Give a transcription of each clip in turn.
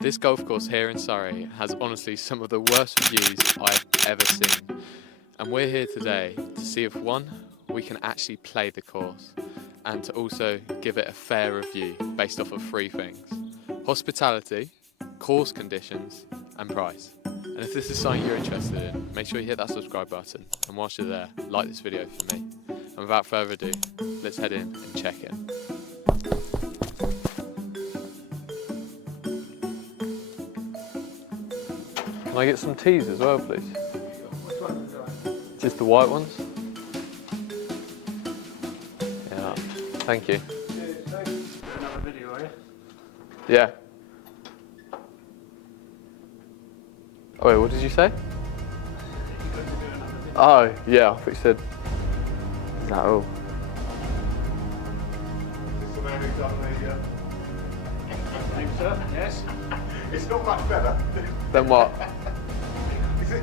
This golf course here in Surrey has honestly some of the worst reviews I've ever seen. And we're here today to see if one, we can actually play the course, and to also give it a fair review based off of three things: hospitality, course conditions, and price. And if this is something you're interested in, make sure you hit that subscribe button, and whilst you're there, like this video for me. And without further ado, let's head in and check in. Can I get some teas as well, please? Which ones are you? Just the white ones? Yeah, thank you. Thanks. Another video, are you? Yeah. Oh wait, what did you say? You're going to do another video. Oh, yeah, I thought you said... Is that all? This is the man who's done the... Thanks, sir. Yes. It's not much better. Then what? Is it?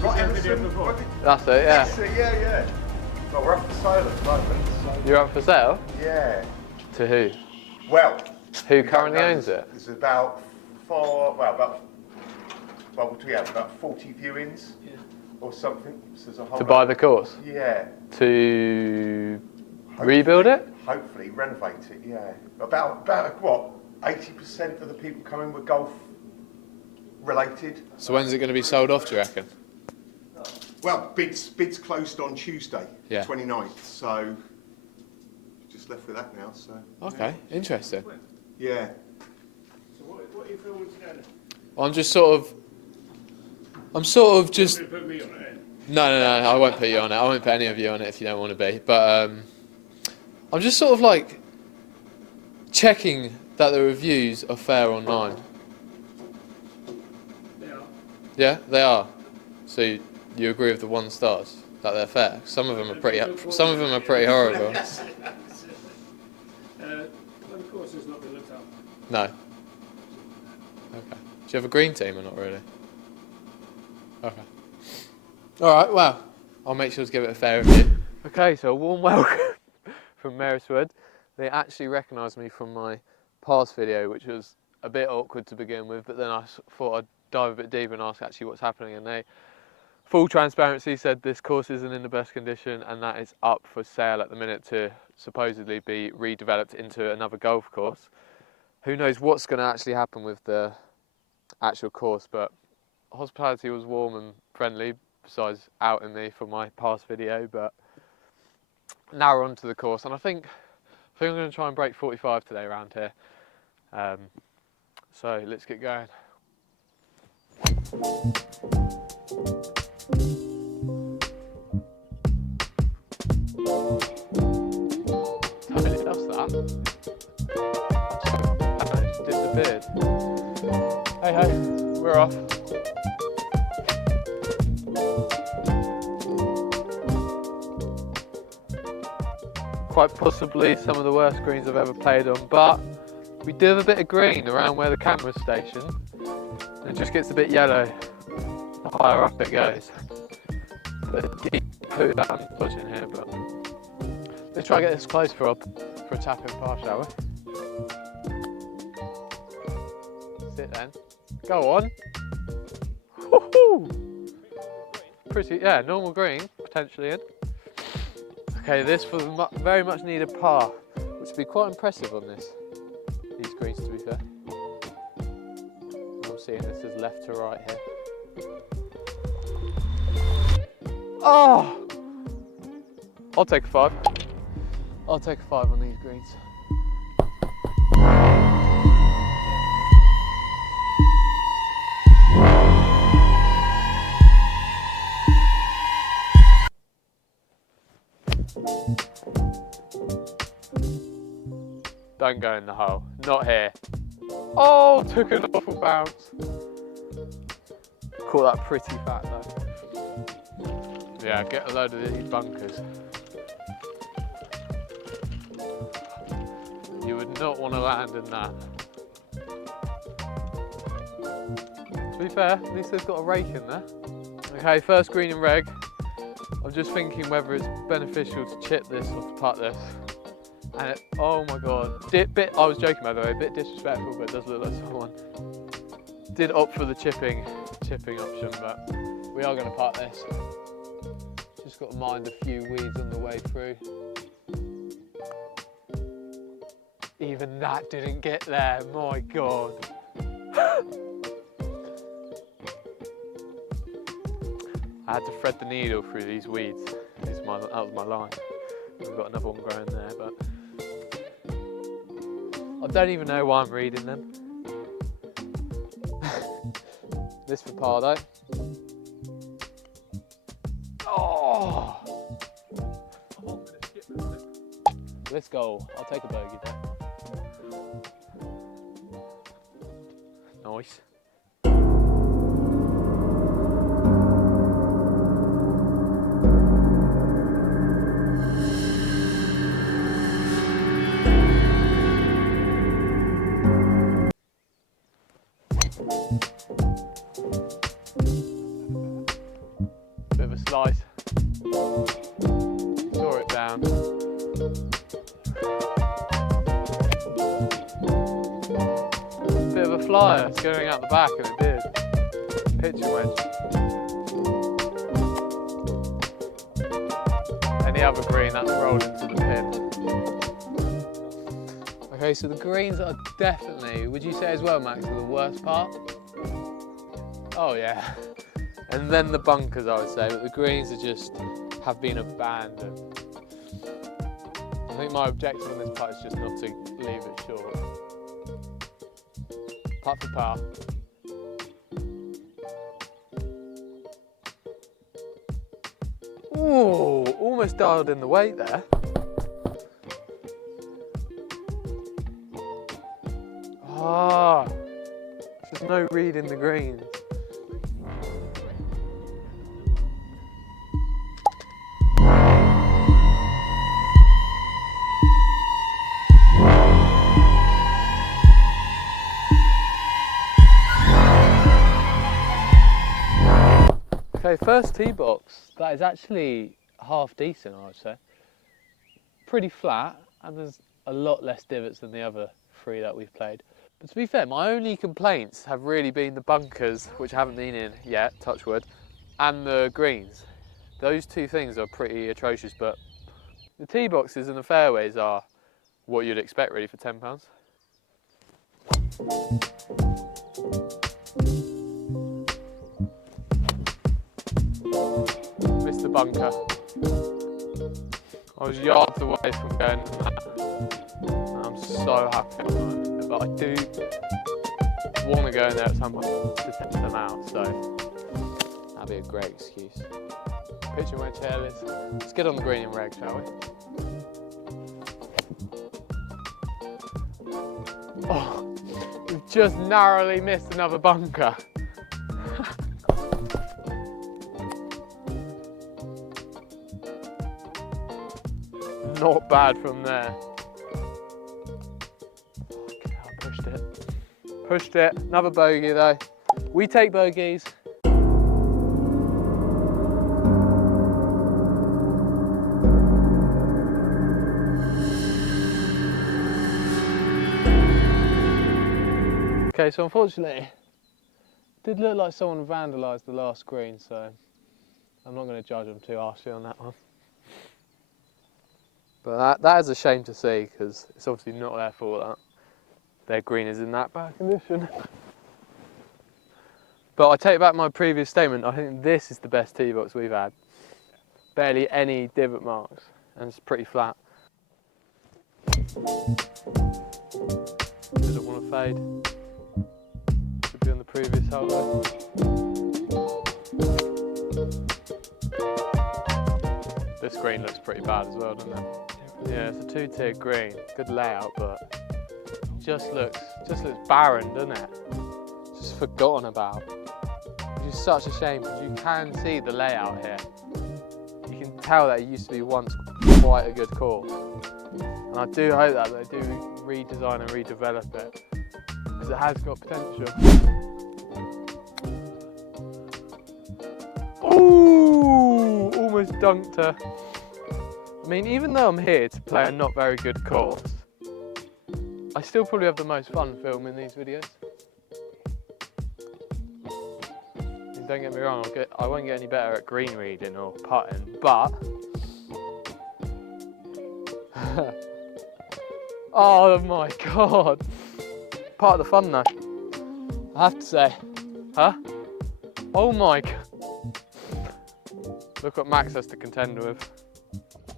Right, Done a video Emerson? before. What did- That's it, yeah. Yes, yeah. Well, we're up for sale at the moment, so... You're up for sale? Yeah. To who? Well... Who we don't currently know. owns it? There's about what do we have? About 40 viewings Yeah. or something. So there's a whole To buy lot- the course? Yeah. To rebuild it? Hopefully renovate it, yeah. About what? 80% of the people coming were golf related. So when's it going to be sold off, do you reckon? Well, bids closed on Tuesday, Yeah. 29th, so just left with that now, so. Okay, interesting. Yeah. So what are you filming today? I'm sort of just... You're going to put me on it. No, I won't put you on it. I won't put any of you on it if you don't want to be. But I'm just sort of like checking that the reviews are fair online. They are. Yeah, they are. So you agree with the 1 stars, that they're fair? Some of them are pretty horrible. Well, of course, it's not been looked up. No. Okay. Do you have a green team or not really? Okay. Alright, well, I'll make sure to give it a fair review. Okay, so a warm welcome from Merriswood. They actually recognised me from my past video, which was a bit awkward to begin with, but then I thought I'd dive a bit deeper and ask actually what's happening, and they, full transparency, said this course isn't in the best condition and that it's up for sale at the minute to supposedly be redeveloped into another golf course. Who knows what's going to actually happen with the actual course, but hospitality was warm and friendly, besides outing me for my past video. But now we're on to the course, and I think I'm going to try and break 45 today around here. So let's get going. Totally lost that. I just disappeared. Hey, we're off. Quite possibly some of the worst greens I've ever played on, but we do have a bit of green around where the camera's stationed. It just gets a bit yellow the higher up it goes. But a deep poo that I'm pushing here, but let's try and get this close for a tap in par, shall we? Sit then. Go on. Woohoo! Pretty, yeah, normal green, potentially in. Okay, this was very much needed par, which would be quite impressive on these greens, to be fair. I'm seeing this as left to right here. Oh! I'll take a 5. I'll take a 5 on these greens. Don't go in the hole. Not here. Oh, took an awful bounce. Caught that pretty fat though. Yeah, get a load of these bunkers. You would not want to land in that. To be fair, at least they've got a rake in there. Okay, first green and reg. I'm just thinking whether it's beneficial to chip this or to putt this. And oh my god, I was joking by the way, a bit disrespectful, but it does look like someone did opt for the chipping option, but we are going to putt this. Just got to mind a few weeds on the way through. Even that didn't get there, my god. I had to thread the needle through these weeds. That was my line. We've got another one growing there, but I don't even know why I'm reading them. This for par though. Oh! Let's go. I'll take a bogey there. Nice. Bit of a slice. Saw it down. Bit of a flyer. It's going out the back, and it did. Pitching wedge. Any other green, that's rolled into the pin. Okay, so the greens are definitely, would you say as well, Max, are the worst part? Oh yeah. And then the bunkers, I would say, but the greens are just have been abandoned. I think my objective on this putt is just not to leave it short. Putt for par. Ooh, almost dialed in the weight there. Ah, there's no read in the greens. Okay, first tee box, that is actually half decent, I would say. Pretty flat, and there's a lot less divots than the other three that we've played. But to be fair, my only complaints have really been the bunkers, which haven't been in yet, touch wood, and the greens. Those two things are pretty atrocious, but the tee boxes and the fairways are what you'd expect really for £10. Missed the bunker. I was yards away from going to that. I'm so happy on that. But I do want to go in there at some point to test them out, so that'd be a great excuse. Pitching wedge here, let's get on the green and reg, shall we? Oh, we've just narrowly missed another bunker. Not bad from there. Fucking hell, pushed it. Pushed it. Another bogey though. We take bogeys. Okay, so unfortunately, it did look like someone vandalised the last green, so I'm not going to judge them too harshly on that one. But that is a shame to see, because it's obviously not their fault that their green is in that bad condition. But I take back my previous statement, I think this is the best tee box we've had. Barely any divot marks, and it's pretty flat. Doesn't want to fade. Should be on the previous hole though. This green looks pretty bad as well, doesn't it? Yeah, it's a two-tier green. Good layout, but just looks barren, doesn't it? Just forgotten about. Which is such a shame, because you can see the layout here. You can tell that it used to be once quite a good course. And I do hope that they do redesign and redevelop it, because it has got potential. Ooh, almost dunked her. I mean, even though I'm here to play a not very good course, I still probably have the most fun filming these videos. I mean, don't get me wrong, I won't get any better at green reading or putting, but... Oh my god! Part of the fun though, I have to say. Huh? Oh my god! Look what Max has to contend with.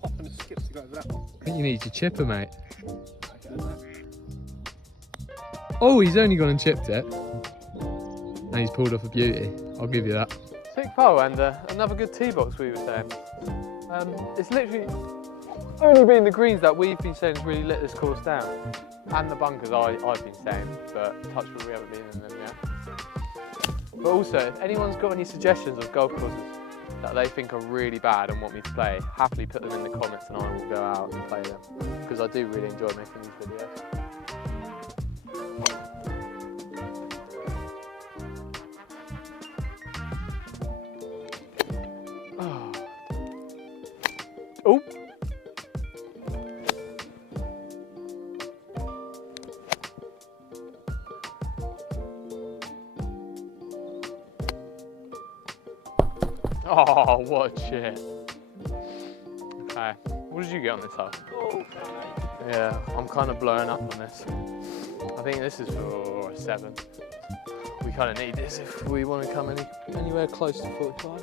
Hop and skip to go over that one. I think you need your chipper, mate. Oh, he's only gone and chipped it. And he's pulled off a beauty. I'll give you that. Sick pole and another good tee box, we were saying. It's literally only been the greens that we've been saying has really let this course down. And the bunkers I've been saying, but touch wood, we haven't been in them yet. But also, if anyone's got any suggestions of golf courses that they think are really bad and want me to play, happily put them in the comments and I will go out and play them. Because I do really enjoy making these videos. Oh! Oh, what a chip. Okay, what did you get on this hole? Yeah, I'm kind of blowing up on this. I think this is for a 7. We kind of need this if we want to come anywhere close to 45.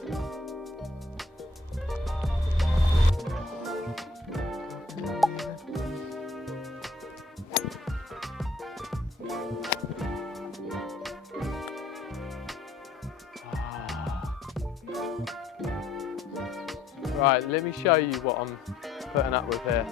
Right, let me show you what I'm putting up with here.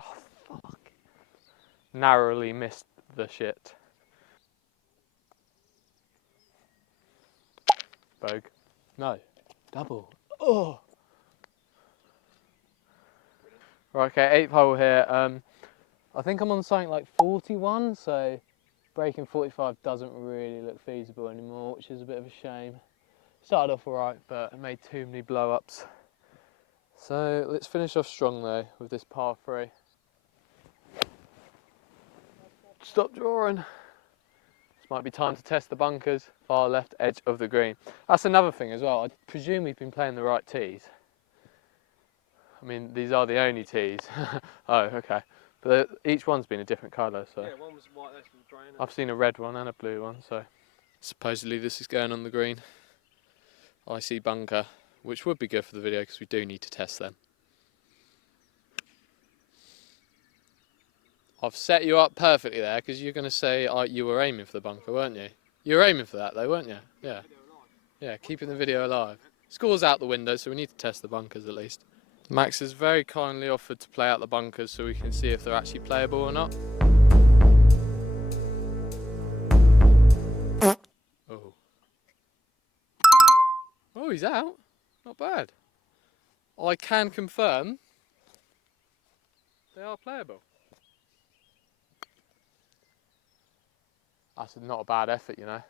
Oh, fuck. Narrowly missed the shit. Bogue. No. Double. Oh! Right, okay, 8th hole here. I think I'm on something like 41, so breaking 45 doesn't really look feasible anymore, which is a bit of a shame. Started off alright, but I made too many blow-ups. So let's finish off strong though with this par 3. Stop drawing. This might be time to test the bunkers, far left edge of the green. That's another thing as well. I presume we've been playing the right tees. I mean, these are the only tees. Oh, okay. But each one's been a different colour, so. Yeah, one was white, that's from drain. I've seen a red one and a blue one, so. Supposedly this is going on the green. IC bunker, which would be good for the video because we do need to test them. I've set you up perfectly there because you're going to say you were aiming for the bunker, weren't you? You were aiming for that though, weren't you? Yeah. Yeah, keeping the video alive. Score's out the window, so we need to test the bunkers at least. Max has very kindly offered to play out the bunkers so we can see if they're actually playable or not. Oh. Oh, he's out. Not bad. I can confirm they are playable. That's not a bad effort, you know.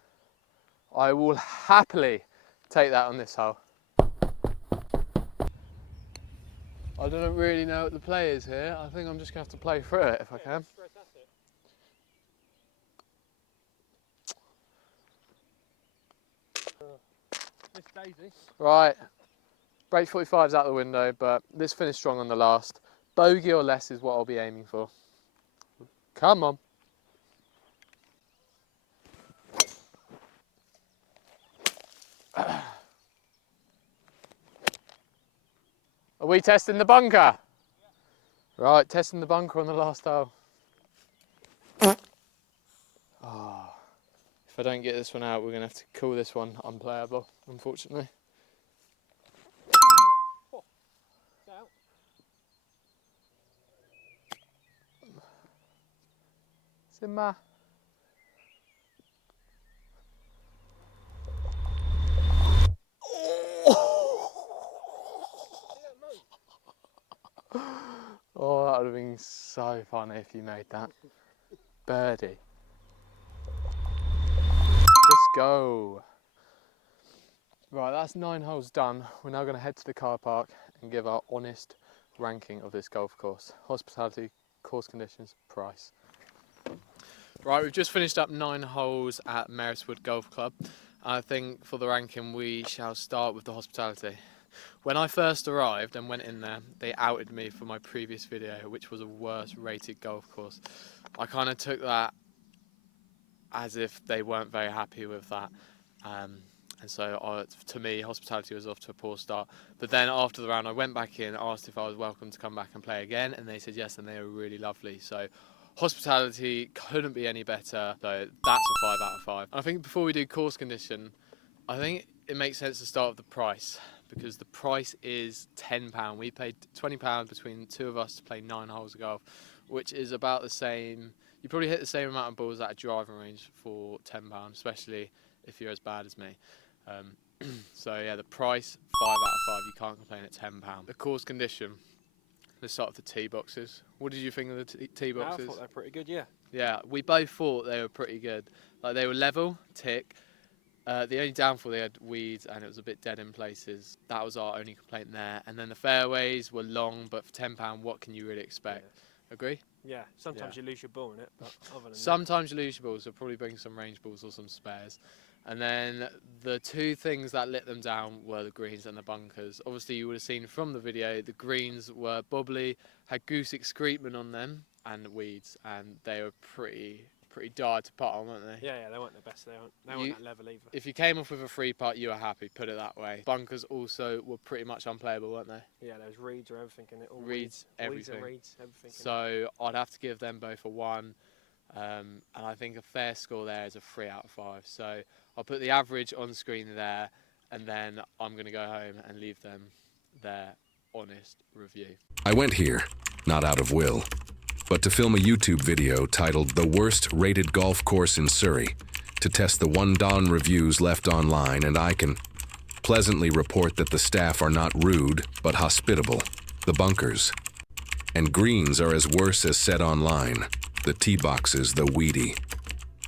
I will happily take that on this hole. I don't really know what the play is here. I think I'm just going to have to play through it if I can. Right, break 45's out the window, but let's finish strong on the last. Bogey or less is what I'll be aiming for. Come on. Are we testing the bunker? Yeah. Right, testing the bunker on the last hole. Oh, if I don't get this one out, we're going to have to call this one unplayable, unfortunately. Oh, it's out. Simma. Oh, that would have been so funny if you made that. Birdie. Let's go. Right, that's 9 holes done. We're now going to head to the car park and give our honest ranking of this golf course. Hospitality, course conditions, price. Right, we've just finished up 9 holes at Merriswood Golf Club. I think for the ranking we shall start with the hospitality. When I first arrived and went in there, they outed me for my previous video, which was a worst rated golf course. I kind of took that as if they weren't very happy with that. And so to me, hospitality was off to a poor start. But then after the round, I went back in, asked if I was welcome to come back and play again, and they said yes, and they were really lovely. So hospitality couldn't be any better. So that's a 5 out of 5. And I think before we do course condition, I think it makes sense to start with the price, because the price is £10. We paid £20 between the two of us to play 9 holes of golf, which is about the same. You probably hit the same amount of balls at a driving range for £10, especially if you're as bad as me. So yeah, the price, 5 out of 5. You can't complain at £10. The course condition. Let's start with the tee boxes. What did you think of the tee boxes? I thought they were pretty good, yeah. Yeah, we both thought they were pretty good. Like, they were level, tick. The only downfall, they had weeds and it was a bit dead in places. That was our only complaint there. And then the fairways were long, but for £10, what can you really expect? Yeah. Agree? Yeah, sometimes you lose your ball in it, but other than sometimes you lose your balls, so probably bring some range balls or some spares. And then the two things that let them down were the greens and the bunkers. Obviously, you would have seen from the video, the greens were bobbly, had goose excrement on them, and weeds, and they were pretty dire to putt on, weren't they? Yeah, they weren't the best. They weren't that level either. If you came off with a free putt, you were happy, put it that way. Bunkers also were pretty much unplayable, weren't they? Yeah, there was reeds or everything in it. All reeds, everything. Weeds and reeds, everything. So I'd have to give them both a 1. And I think a fair score there is a 3 out of 5. So I'll put the average on screen there, and then I'm going to go home and leave them their honest review. I went here, not out of will, but to film a YouTube video titled The Worst Rated Golf Course in Surrey, to test the $1 reviews left online, and I can pleasantly report that the staff are not rude, but hospitable. The bunkers and greens are as worse as said online. The tee boxes, though weedy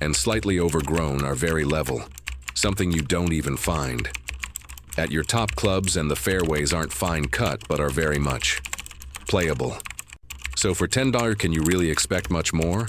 and slightly overgrown, are very level, something you don't even find at your top clubs, and the fairways aren't fine cut, but are very much playable. So for $10, can you really expect much more?